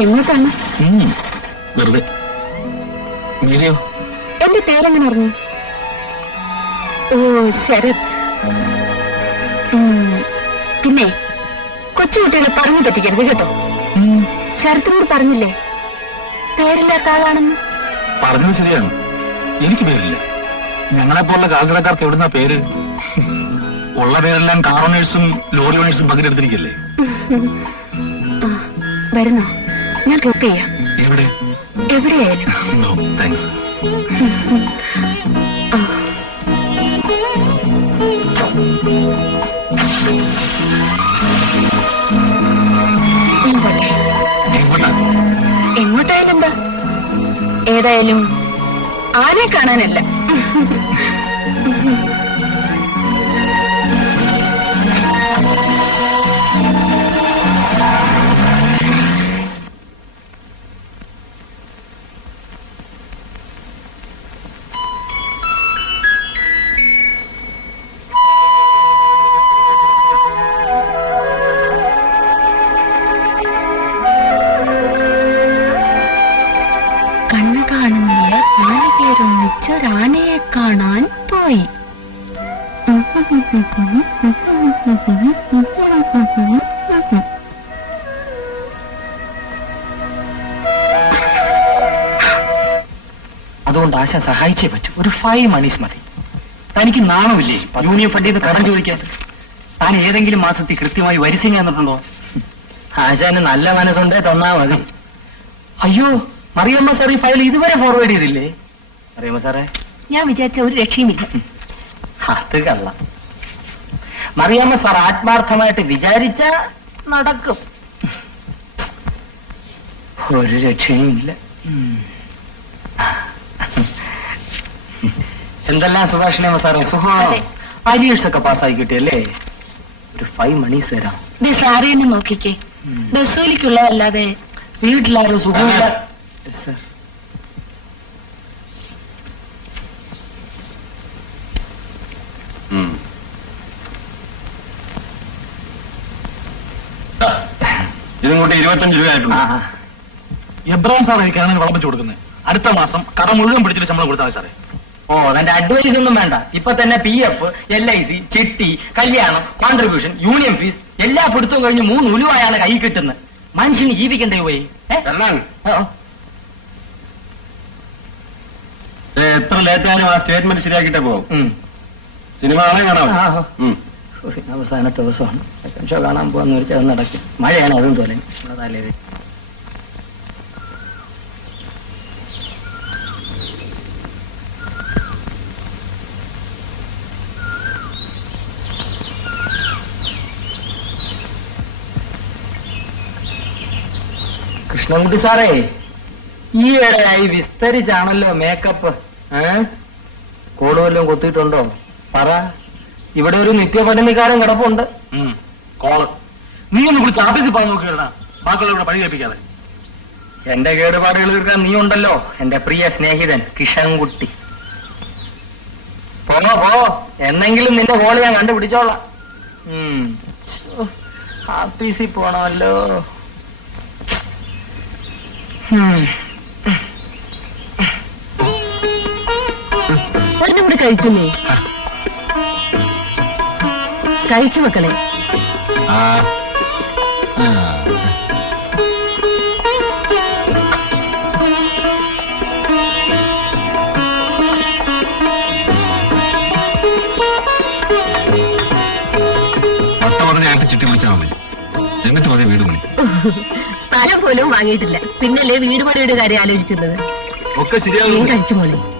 എങ്ങോട്ടാണ്? വെറുതെ. എന്റെ പേരെങ്ങനെ അറിഞ്ഞു? ഓ ശരത്. പിന്നെ കൊച്ചുകുട്ടികളെ പറഞ്ഞു തെറ്റിക്കരുത് കേട്ടോ. ശരത്തിനോട് പറഞ്ഞില്ലേ? പേരില്ലാത്ത ആളാണെന്ന്. പറഞ്ഞത് ശരിയാണ്. എനിക്ക് പേരില്ല. ഞങ്ങളെ പോലുള്ള കാൽക്കടക്കാർക്ക് എവിടുന്ന പേര്? ഉള്ള പേരെല്ലാം കാർ ഓണേഴ്സും ലോറി ഓണേഴ്സും പകരെടുത്തിരിക്കല്ലേ വരുന്നോ? ഞാൻ ഡ്രോപ്പ് ചെയ്യാം. എവിടെ? എവിടെയായാലും. താങ്ക്സ് എങ്ങോട്ടായാലും എന്താ? ഏതായാലും ആരെ കാണാനല്ല. പേരൊന്നിച്ചൊരാനയെ കാണാൻ പോയി. അതുകൊണ്ട് ആശ സഹായിച്ചേ പറ്റും. ഒരു ഫൈവ് മണീസ് മതി. തനിക്ക് നാണമില്ലേ? യൂണിയൻ ഫണ്ടിൽ നിന്ന് കടം ചോദിക്കാൻ താൻ ഏതെങ്കിലും മാസത്തിൽ കൃത്യമായി വരിസംഖ്യ തന്നിട്ടുണ്ടോ ആശാന് നല്ല മനസ്സുണ്ടേ തന്നാ മതി. അയ്യോ മറിയമ്മ സാർ ഈ ഫയൽ ഇതുവരെ ഫോർവേഡ് ചെയ്തില്ലേ? മറിയമ്മ സാറേ? ഞാൻ വിചാരിച്ച ഒരു രക്ഷയുമില്ല. അത് കള്ള. മറിയമ്മ സാർ ആത്മാർത്ഥമായിട്ട് വിചാരിച്ച നടക്കും. ഒരു രക്ഷയുമില്ല. എന്തെല്ലാം സുഭാഷിണി സാറേ? സുഖമാണോ. പരീക്ഷ ഒക്കെ പാസ്സായി കിട്ടിയല്ലേ? ഒരു ഫൈവ് മണീസ് വരാം സാറേ നോക്കിക്കേ. ബസ്സൂലിക്കുള്ളതല്ലാതെ വീട്ടിലാരും സുഖമില്ല. സർ ഇതും കൂട്ടി ഇരുപത്തഞ്ച് രൂപ ആയിട്ടുണ്ട് എബ്രഹാം സാർ എനിക്കാണ് വിളമ്പിച്ചു കൊടുക്കുന്നത് അടുത്ത മാസം കട മുഴുവൻ പിടിച്ചിട്ട് ശമ്പളം കൊടുത്താൽ മതി സാറേ. ഓ അതിന്റെ അഡ്വൈസ് ഒന്നും വേണ്ട. ഇപ്പൊ തന്നെ P F L I C ചിട്ടി കല്യാണം കോൺട്രിബ്യൂഷൻ യൂണിയൻ ഫീസ് എല്ലാ പിടുത്തവും കഴിഞ്ഞ് മൂന്ന് ഉലുവായാണ് കൈ കിട്ടുന്നത് മനുഷ്യന് ജീവിക്കണ്ടേ പോയി. എത്ര ലേറ്റ് ആയാലും ആ സ്റ്റേറ്റ്മെന്റ് ശരിയാക്കിട്ടേ പോകും സിനിമ കാണാൻ കാണാം. അവസാനത്തെ ദിവസമാണ്. സെക്കൻഡ് ഷോ കാണാൻ പോകാന്ന് വെച്ചാൽ അത് നടക്കും. മഴയാണ് അതും തോലെ അതല്ലേ. കൃഷ്ണൻകുട്ടി സാറേ ഈയിടെയായി വിസ്തരിച്ചാണല്ലോ മേക്കപ്പ് ഏ? കൂടുതലും കൊത്തിയിട്ടുണ്ടോ? പറ. ഇവിടെ ഒരു നിത്യപരിണിക്കാരൻ കിടപ്പുണ്ട്. കോൾ. നീ ഒന്ന് വിളിച്ച് ഓഫീസിൽ പോകാൻ നോക്കിയടാ ബാക്കിയുള്ള ഇവിടെ പഴി കേൾപ്പിക്കാതെ. എന്റെ കേടുപാടുകൾ തീർക്കാൻ നീ ഉണ്ടല്ലോ എന്റെ പ്രിയ സ്നേഹിതൻ കിഷൻകുട്ടി പോ പോ. എന്നെങ്കിലും നിന്റെ കോൾ ഞാൻ കണ്ടുപിടിച്ചോളാം. ആഫീസിൽ പോണമല്ലോ. ഒരെണ്ണം കൂടി കഴിക്കുന്നേ? കഴിക്കു മക്കളെ ആ. ആ. പട്ടമറിഞ്ഞ ആയിട്ട് വിളിച്ചാൽ മതി. എന്നിട്ട് മതി വീട് പണി. സ്ഥലം പോലും വാങ്ങിയിട്ടില്ല. പിന്നല്ലേ വീട് പണിയുടെ കാര്യം ആലോചിക്കുന്നത്? ഒക്കെ ശരിയാകും. കഴിച്ചു മോളെ.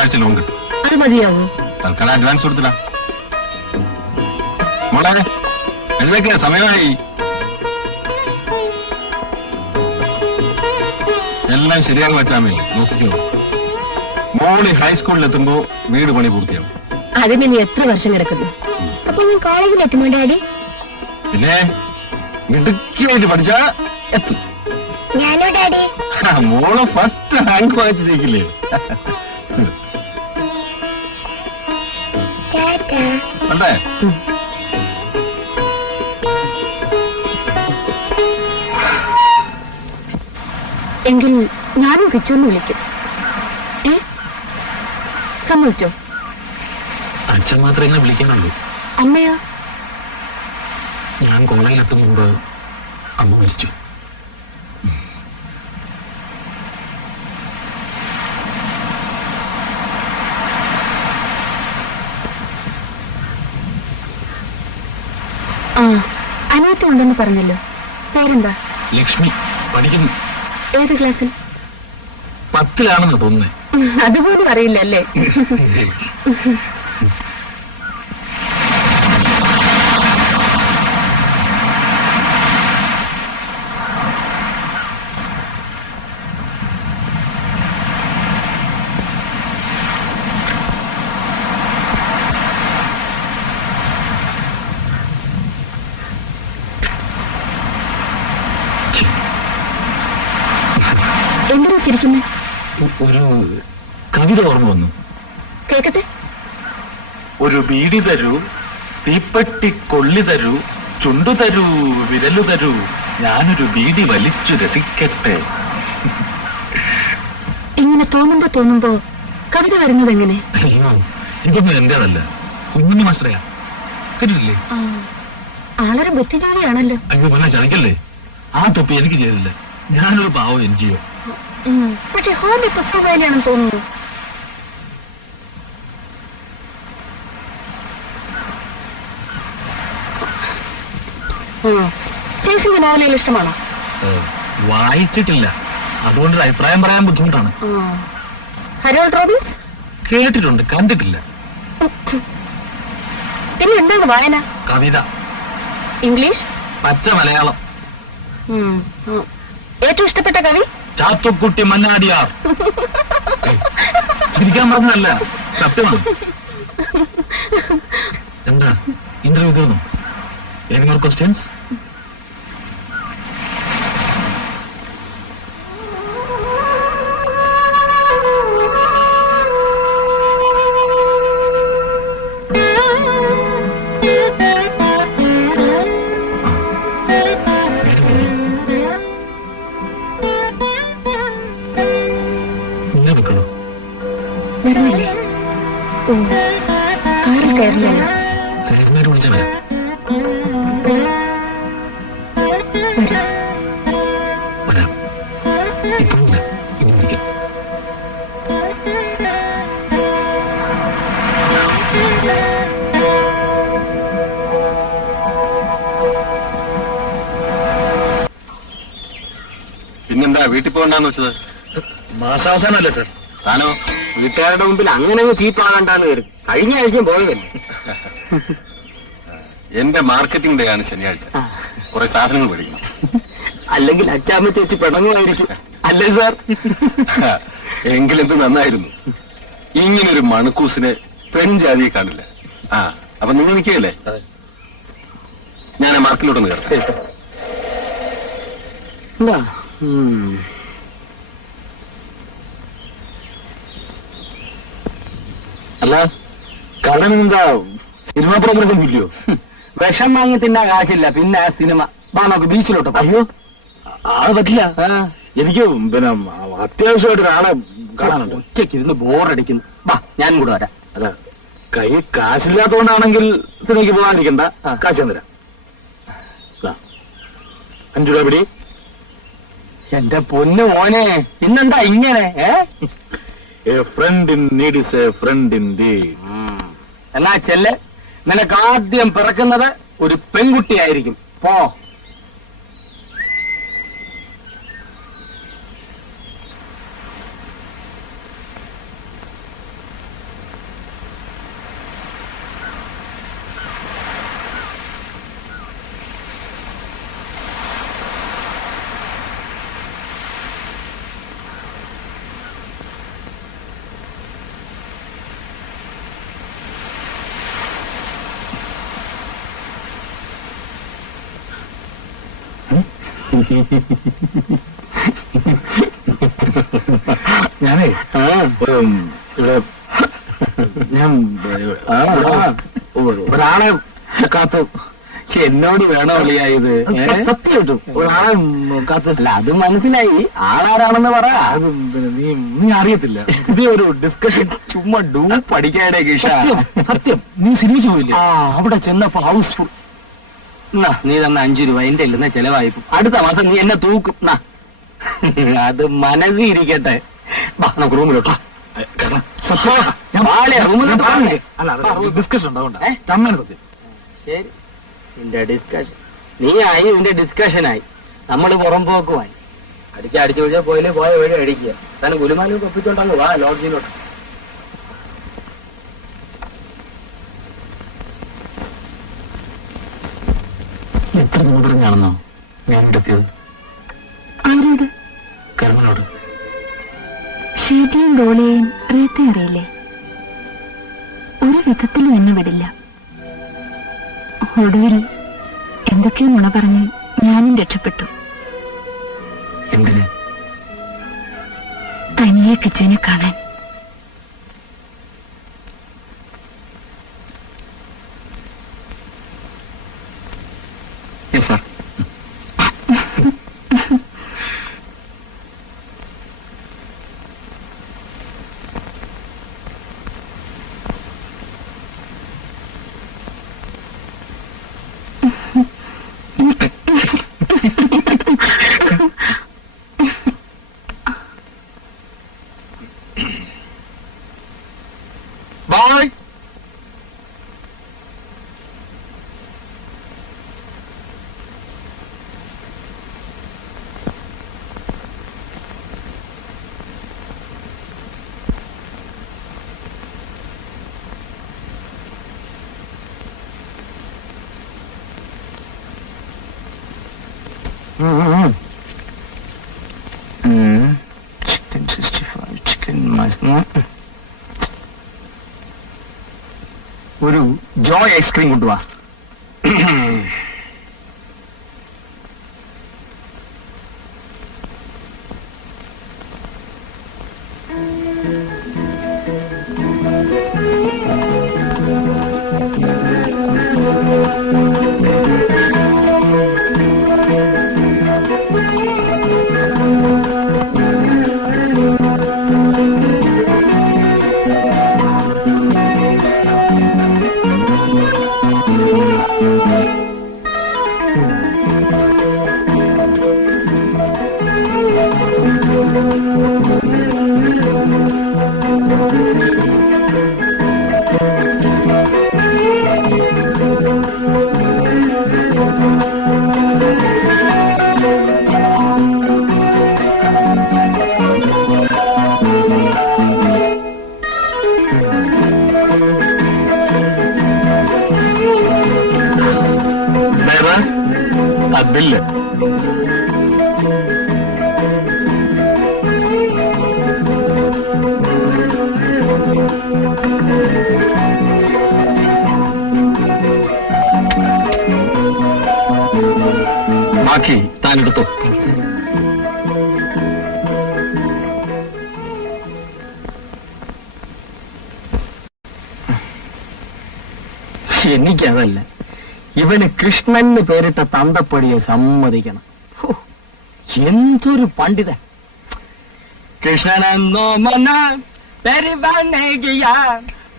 അടുത്ത ലോൺ കിട്ടും. അത് മതിയാവും? തൽക്കാലം അഡ്വാൻസ് കൊടുത്തില്ല മോളെ എഴുതേക്ക് സമയമായി. എല്ലാം ശരിയാകും വച്ചാമേ നോക്കിക്കോ. മോളി ഹൈസ്കൂളിൽ എത്തുമ്പോ വീട് പണി പൂർത്തിയാവും. അതിന് ഇനി എത്ര വർഷം കിടക്കുന്നു? അപ്പൊ നീ കോളേജിൽ എത്തുമോ ഡാഡി? പിന്നെ മിടുക്കിയായിട്ട് പഠിച്ചാ എത്തും. ഞാനോ ഡാഡി? മോൾ ഫസ്റ്റ് റാങ്ക് വാങ്ങിച്ചിരിക്കില്ലേ കണ്ടേ? എങ്കിൽ ഞാനും കിച്ചോന്ന് വിളിക്കും. ഏ? സമ്മതിച്ചോ? അച്ഛൻ മാത്രമേ എന്നെ വിളിക്കാനുള്ളൂ അമ്മയോ? ഞാൻ കോളേജിലെത്തും മുമ്പ് അമ്മ മരിച്ചു ആ അനിയത്തി ഉണ്ടെന്ന് പറഞ്ഞല്ലോ. പേരെന്താ? ലക്ഷ്മി പഠിക്കുന്നു. ഏത് ക്ലാസ്സിൽ? പത്തിലാണെന്ന് തോന്നുന്നു. അതുപോലും അറിയില്ല അല്ലേ? എന്തിനാ ചിരിക്കുന്നേ? ഒരു കവിത ഓർമ്മ വന്നു. കേക്കട്ടെ. ഒരു ബീഡി തരൂ തീപ്പെട്ടി കൊള്ളി തരൂ ചുണ്ടു തരൂ വിരലു തരൂ ഞാനൊരു ബീഡി വലിച്ചു രസിക്കട്ടെ. ഇങ്ങനെ തോന്നുമ്പോ തോന്നുമ്പോ കവിത വരുന്നത് എങ്ങനെ? ഇതൊന്നും എന്റേതല്ല. കുഞ്ഞിന് മാസ്റ്ററയാ. കേട്ടിട്ടില്ലേ? ആളൊരു ബുദ്ധിജീവിയാണല്ലോ. അയ്യോ പിന്നെ ചതിക്കല്ലേ? ആ തൊപ്പി എനിക്ക് ചേരില്ല ഞാനൊരു പാവം എൻ ജിഒ ഉം. പക്ഷെ ഹോബി പുസ്തക വായനയാണെന്ന് തോന്നുന്നു. ചേച്ചിന്റെ നോവലുകൾ ഇഷ്ടമാണോ? വായിച്ചിട്ടില്ല. അതുകൊണ്ട് അഭിപ്രായം പറയാൻ ബുദ്ധിമുട്ടാണ്. Harold Robbins? കേട്ടിട്ടുണ്ട്. കണ്ടിട്ടില്ല. പിന്നെ എന്താണ് വായന? കവിത. ഇംഗ്ലീഷ്? പച്ച മലയാളം. ഏറ്റവും ഇഷ്ടപ്പെട്ട കവി? ചാത്തുക്കുട്ടി മന്നാടിയാർ. ചിരിക്കാൻ പറഞ്ഞതല്ല സത്യമാണ്. എന്താ ഇന്റർവ്യൂ തീർന്നു? എനി ക്വസ്റ്റ്യൻസ് ഇനി വിളിക്കാം പിന്നെന്താ വീട്ടിൽ പോകണ്ടെന്ന് വെച്ചത്? മാസാവസാനല്ലേ സർ? താനോ? വീട്ടുകാരുടെ മുമ്പിൽ അങ്ങനെ അങ്ങ് ചീപ്പാകണ്ടാന്ന് വരും കഴിഞ്ഞ ആഴ്ചയും പോയതല്ലേ. എന്റെ മാർക്കറ്റിംഗ് ഡേ ആണ് ശനിയാഴ്ച. കുറെ സാധനങ്ങൾ മേടിക്കണം. അല്ലെങ്കിൽ അച്ചാമ്മച്ച് വെച്ച് പിണങ്ങുമായിരിക്കും. അല്ലേ സാർ? എങ്കിലെന്ത് നന്നായിരുന്നു. ഇങ്ങനൊരു മണക്കൂസിനെ പെൺജാതിയെ കാണില്ല. ആ അപ്പൊ നിങ്ങൾ നിൽക്കുകയല്ലേ? ഞാൻ ആ മാർക്കിലോട്ടൊന്ന് കയറാം. എന്താ? അല്ല കടൻ എന്താ സിനിമ പ്രോഗ്രാം ഇല്ലയോ? വിഷം വാങ്ങി തിന്നാ കാശില്ല പിന്നെ ആ സിനിമ. വാ നമുക്ക് ബീച്ചിലോട്ട്. അയ്യോ അത് പറ്റില്ല. ആ, എനിക്ക് പിന്നെ അത്യാവശ്യമായിട്ട് ഒരാളെ കാണാനുണ്ട്. ഒറ്റയ്ക്ക് ഇരുന്ന് ബോറടിക്കുന്നു. വാ ഞാനും കൂടെ വരാം. അല്ല കൈ കാശില്ലാത്തോണ്ടാണെങ്കിൽ സിനിമയ്ക്ക് പോകാതിരിക്കണ്ട. ആ. കാശ് തരാം അഞ്ചു രൂപ പിടി. എന്റെ പൊന്നു മോനെ ഇന്നെന്താ ഇങ്ങനെ ഏ? എന്നാ ചെല്ലെ നിനക്ക് ആദ്യം പിറക്കുന്നത് ഒരു പെൺകുട്ടിയായിരിക്കും. പോ. ഞാനേ ഇവിടെ ഞാൻ ഒരാളെ കാത്ത്. എന്നോട് വേണോ വിളിയായത് സത്യമായിട്ടും. ഒരാളെ കാത്തല്ല അത് മനസ്സിലായി. ആളാരാണെന്ന് പറ. നീ നീ അറിയത്തില്ല. ഇത് ഒരു ഡിസ്കഷൻ ചുമ്മാ ഡൂ പഠിക്കാനേ സത്യം നീ സിനിമയ്ക്ക് പോയില്ല? അവിടെ ചെന്നപ്പോ ഹൗസ്ഫുൾ നീ തന്ന അഞ്ചു രൂപ എന്റെ ഇല്ലെന്ന ചെലവായിപ്പോ. അടുത്ത മാസം നീ എന്നെ തൂക്കും. നാ. അത് മനസ്സിൽ ഇരിക്കട്ടെ നമുക്ക് റൂമിലോട്ടോ ഡിസ്കഷൻ ശരി. നിന്റെ ഡിസ്കഷൻ നീ ആയി നിന്റെ ഡിസ്കഷനായി നമ്മൾ പുറംപോക്കുമായി അടിച്ച് അടിച്ചു പോയില്ലേ പോയ വഴി അടിക്കുക. തന്നെ ഗുരുമാനും കൊപ്പിച്ചോണ്ടങ്ങ് വാ ലോഡ്ജിലോട്ട് എത്ര ദൂരഞ്ഞാണെന്നോ ഞാൻ എടുത്തത് ആരോട് കർമ്മനോട്. ഷീജയും ഡോളിയെയും റീത്തെ അറിയില്ലേ? ഒരു വിധത്തിലും എന്നെ വിടില്ല. ഒടുവിൽ എന്തൊക്കെയോ നുണ പറഞ്ഞ് ഞാനും രക്ഷപ്പെട്ടു. എന്തിന്? തനിയെ കിച്ചുവിനെ കാണാൻ. ചിക്കൻ സിക്സ്റ്റി ഫൈവ് ഒരു ജോയ് ഐസ്ക്രീം കൊണ്ടുവാ. അതില്ല ബാക്കി താൻ എടുത്തു എനിക്കതല്ല ഇവന് കൃഷ്ണന് പേരിട്ട തന്തപ്പടിയെ സമ്മതിക്കണം. എന്തൊരു പണ്ഡിതൻ. കൃഷ്ണനെന്നോ മന പെരുവനകിയ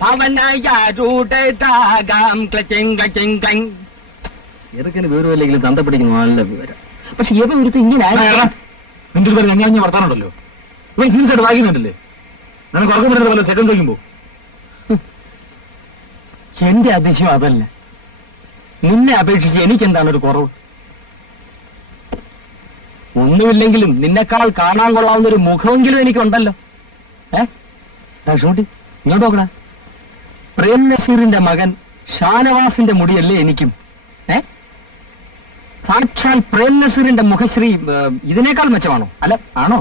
പവനയ രൂഢാകാം ക്ലച്ചിങ് ക്ലച്ചിങ്. ഇതൊക്കെ വിവരമില്ലെങ്കിലും തന്തപ്പടിക്ക് നല്ല വിവരം. പക്ഷെ ഇവ ഒരുത്ത് ഇങ്ങനെ ആയി- നിന്റെ ഒരു പേര് ഞാൻ വർത്താനുണ്ടല്ലോ ഇവൻ സീരിയസ് ആയിട്ട് വായിക്കുന്നുണ്ടല്ലേ? നിനക്ക് ഉറക്കം വരുന്നത് പോലെ സെക്കൻഡ് വയ്ക്കുമ്പോ എന്റെ അതിശയം അതല്ല. നിന്നെ അപേക്ഷിച്ച് എനിക്ക് എന്താണ് ഒരു കുറവ്? ഒന്നുമില്ലെങ്കിലും നിന്നെക്കാൾ കാണാൻ കൊള്ളാവുന്ന ഒരു മുഖമെങ്കിലും എനിക്കുണ്ടല്ലോ. ഏ? ദാ ഷൂട്ടി ഇങ്ങോട്ട് നോക്കണ പ്രേം നസീറിന്റെ മകൻ ഷാനവാസിന്റെ മുടിയല്ലേ എനിക്കും. ഏ? സാക്ഷാൽ പ്രേം നസീറിന്റെ മുഖശ്രീ ഇതിനേക്കാൾ മെച്ചമാണോ? അല്ല ആണോ?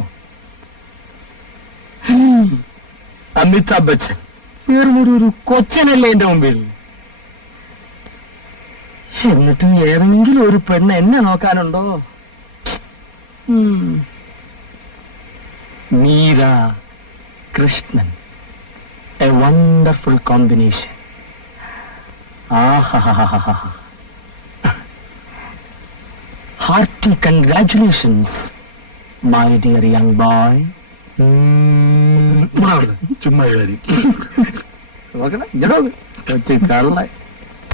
അമിതാഭ് ബച്ചൻ വെറും ഒരു കൊച്ചനല്ലേ എന്റെ മുമ്പിൽ? എന്നിട്ടും ഏതെങ്കിലും ഒരു പെണ്ണ് എന്നെ നോക്കാനുണ്ടോ. Meera Krishnan a wonderful combination. Hearty congratulations, my dear young boy ചുമ്മാ കാര്യം നോക്കണേ കള്ള